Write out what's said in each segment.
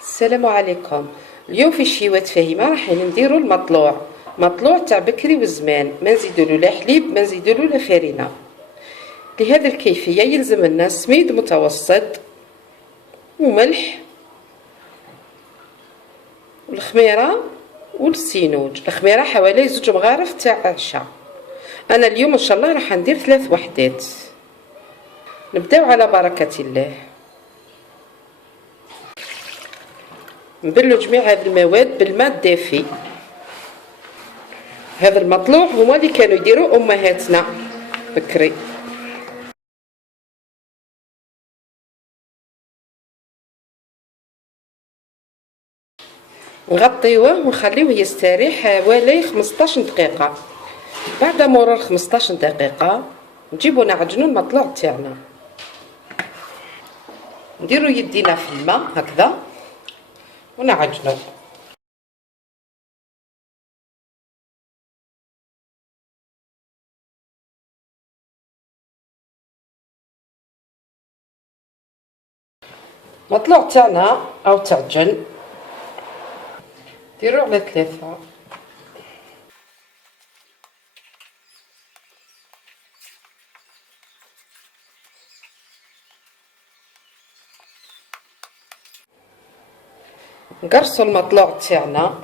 السلام عليكم. اليوم في شيوات فهيمه راح نديرو مطلوع تاع بكري وزمان، ما نزيدولو لا حليب ما نزيدولو لا فرينه. لهذه الكيفيه يلزم لنا سميد متوسط وملح والخميره والسينوج. الخميره حوالي 2 مغارف تاع عشا. انا اليوم ان شاء الله راح ندير 3 وحدات. نبداو على بركه الله. نبلو جميع هذه المواد بالماء الدافي. هذا المطلوع هما اللي كانوا يديروا امهاتنا بكري. نغطيوه ونخليوه يستريح حوالي 15 دقيقه. بعد مرور 15 دقيقه نجيبو نعجنو المطلوع تاعنا. نديرو يدينا في الماء هكذا ونعجنو. المطلوع تاعنا او تعجن ديرو على 3. نقرصوا المطلوع تاعنا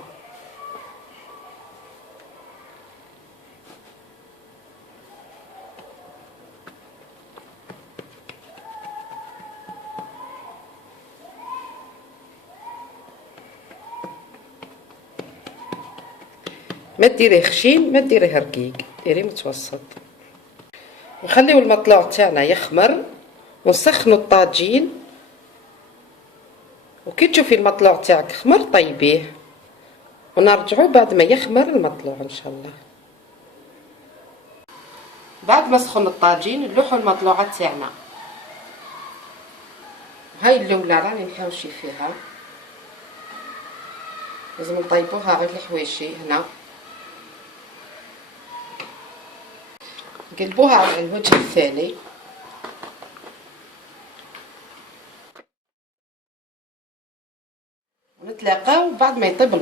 ما ديريه خشين ما ديريه رقيق، ديريه متوسط. نخليو المطلوع تاعنا يخمر ونسخنوا الطاجين، وكي تشوفي المطلوع تاعك خمر طيبيه ونرجعوا بعد ما يخمر المطلوع ان شاء الله. بعد ما سخن الطاجين نلوحوا المطلوعات تاعنا. هاي اللوله راني نحوشي فيها، لازم نطيبوها غير الحويشي هنا. نقلبوها على الوجه الثاني. ونتلاقاو بعد ما يطيب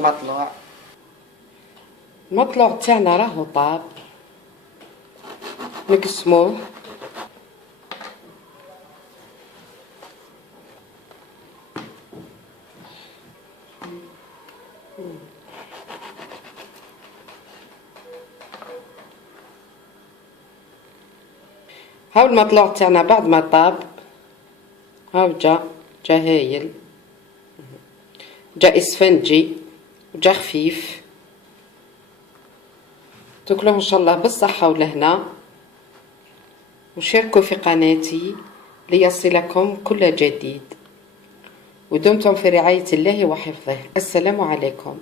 المطلوع تاعنا راهو طاب. نقسموه هاو المطلوع تاعنا بعد ما طاب. هاو جا هايل، جا اسفنجي وجا خفيف. تاكلوه ان شاء الله بالصحه والهنا، وشاركوا في قناتي ليصلكم كل جديد، ودمتم في رعايه الله وحفظه. السلام عليكم.